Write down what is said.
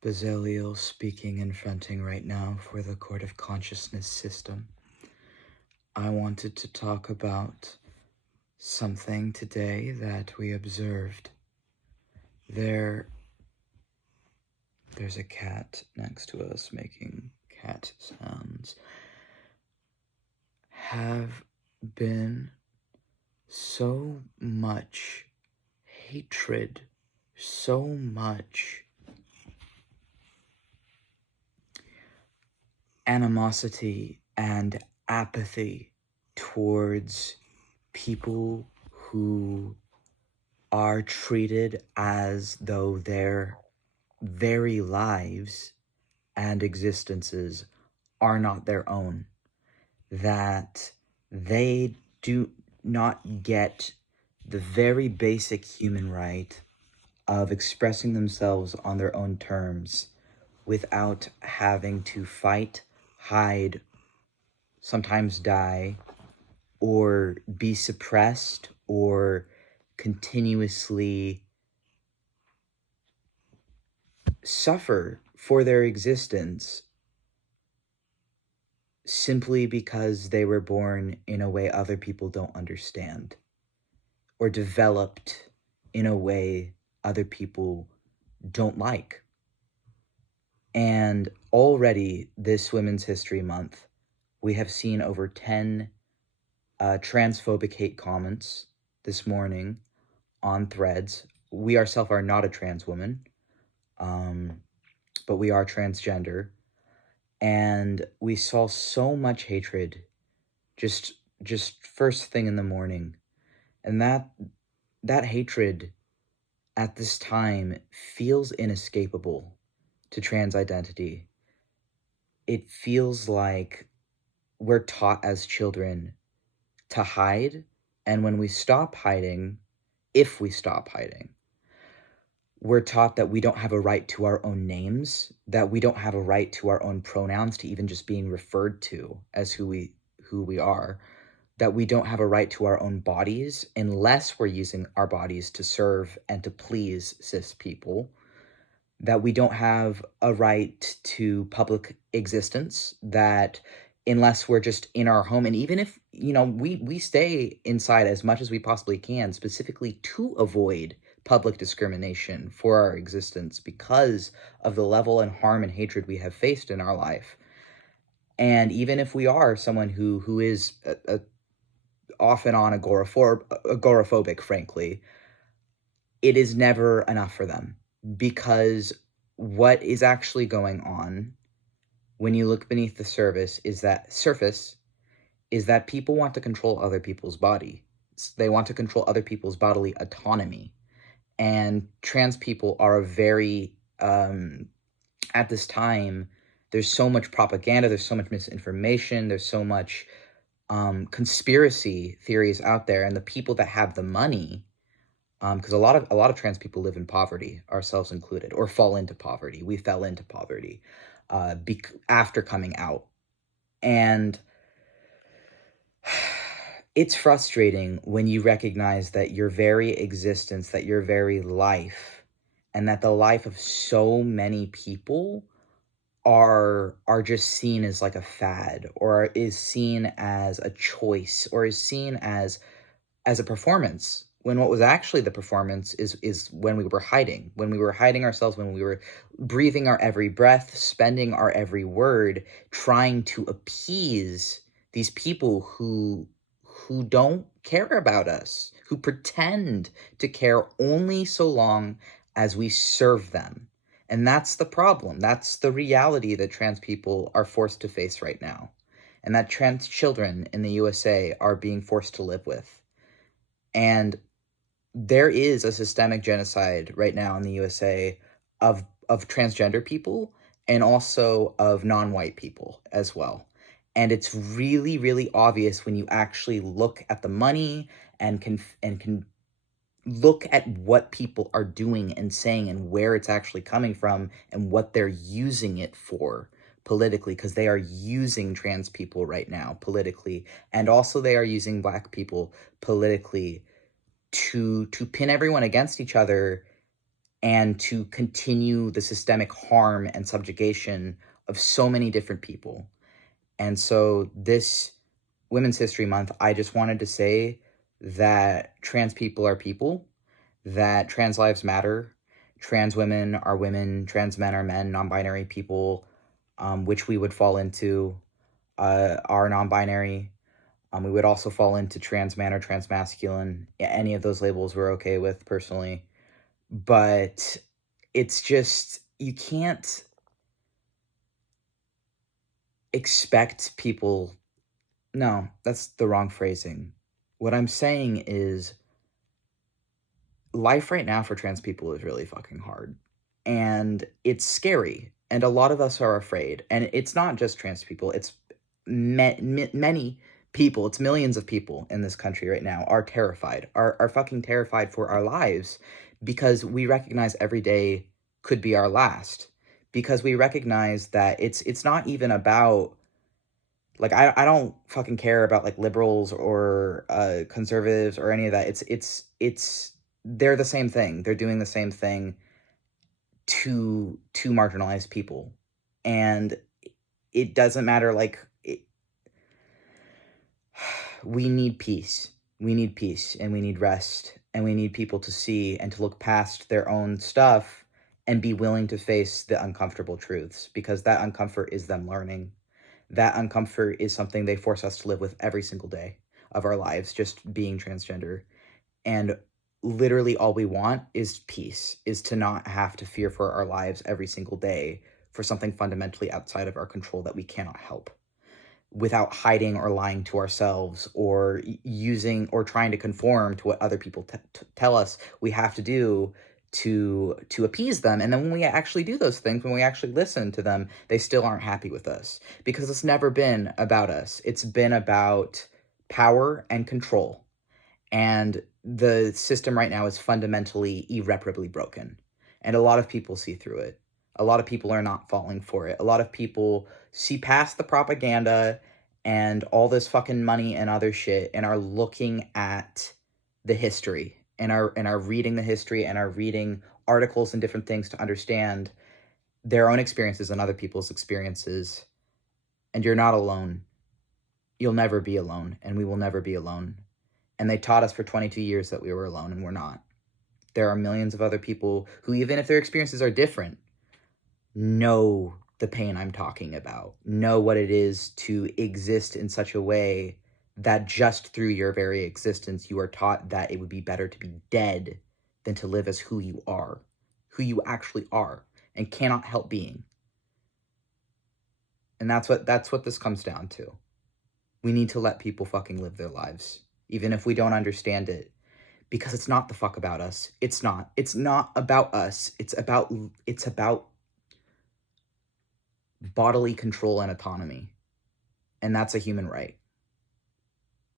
Bazal speaking and fronting right now for the Court of Consciousness system. I wanted to talk about something today that we observed. There's a cat next to us making cat sounds. Have been so much hatred, so much animosity and apathy towards people who are treated as though their very lives and existences are not their own, that they do not get the very basic human right of expressing themselves on their own terms without having to fight, hide, sometimes die, or be suppressed or continuously suffer for their existence simply because they were born in a way other people don't understand or developed in a way other people don't like. And already this Women's History Month, we have seen over 10 transphobic hate comments this morning on Threads. We ourselves are not a trans woman, but we are transgender. And we saw so much hatred just first thing in the morning. And that hatred at this time feels inescapable to trans identity. It feels like we're taught as children to hide, and when we stop hiding, if we stop hiding, we're taught that we don't have a right to our own names, that we don't have a right to our own pronouns, to even just being referred to as who we are, that we don't have a right to our own bodies unless we're using our bodies to serve and to please cis people, that we don't have a right to public existence, that unless we're just in our home, and even if, we stay inside as much as we possibly can, specifically to avoid public discrimination for our existence because of the level and harm and hatred we have faced in our life. And even if we are someone who is off and on agoraphobic, frankly, it is never enough for them, because what is actually going on when you look beneath the surface is that people want to control other people's body. They want to control other people's bodily autonomy. And trans people are a very, at this time, there's so much propaganda, there's so much misinformation, there's so much conspiracy theories out there, and the people that have the money, because a lot of trans people live in poverty, ourselves included, or fall into poverty. We fell into poverty after coming out. And it's frustrating when you recognize that your very existence, that your very life, and that the life of so many people are just seen as like a fad, or is seen as a choice, or is seen as a performance, when what was actually the performance is when we were hiding ourselves, when we were breathing our every breath, spending our every word, trying to appease these people who don't care about us, who pretend to care only so long as we serve them. And that's the problem. That's the reality that trans people are forced to face right now, and that trans children in the USA are being forced to live with. And there is a systemic genocide right now in the USA of transgender people, and also of non-white people as well. And it's really, really obvious when you actually look at the money and can look at what people are doing and saying, and where it's actually coming from, and what they're using it for politically, because they are using trans people right now politically, and also they are using Black people politically to pin everyone against each other, and to continue the systemic harm and subjugation of so many different people. And so this Women's History Month, I just wanted to say that trans people are people, that trans lives matter, trans women are women, trans men are men, non-binary people, which we would fall into, are non-binary. We would also fall into trans man or trans masculine. Any of those labels we're okay with personally. But it's just, you can't expect people. No, that's the wrong phrasing. What I'm saying is life right now for trans people is really fucking hard. And it's scary. And a lot of us are afraid. And it's not just trans people, it's many people, it's millions of people in this country right now are terrified, are fucking terrified for our lives, because we recognize every day could be our last. Because we recognize that it's not even about, like, I don't fucking care about like liberals or conservatives or any of that. It's they're the same thing. They're doing the same thing to marginalized people, and it doesn't matter. Like, we need peace. We need peace, and we need rest, and we need people to see and to look past their own stuff and be willing to face the uncomfortable truths, because that uncomfort is them learning. That uncomfort is something they force us to live with every single day of our lives, just being transgender. And literally all we want is peace, is to not have to fear for our lives every single day for something fundamentally outside of our control that we cannot help, without hiding or lying to ourselves or using or trying to conform to what other people tell us we have to do to appease them. And then when we actually do those things, when we actually listen to them, they still aren't happy with us, because it's never been about us. It's been about power and control. And the system right now is fundamentally irreparably broken. And a lot of people see through it. A lot of people are not falling for it. A lot of people see past the propaganda and all this fucking money and other shit, and are looking at the history, and are reading the history, and are reading articles and different things to understand their own experiences and other people's experiences. And you're not alone. You'll never be alone, and we will never be alone. And they taught us for 22 years that we were alone, and we're not. There are millions of other people who, even if their experiences are different, know the pain I'm talking about, know what it is to exist in such a way that just through your very existence, you are taught that it would be better to be dead than to live as who you are, who you actually are, and cannot help being. And that's what this comes down to. We need to let people fucking live their lives, even if we don't understand it, because it's not the fuck about us. It's not about us. It's about bodily control and autonomy. And that's a human right.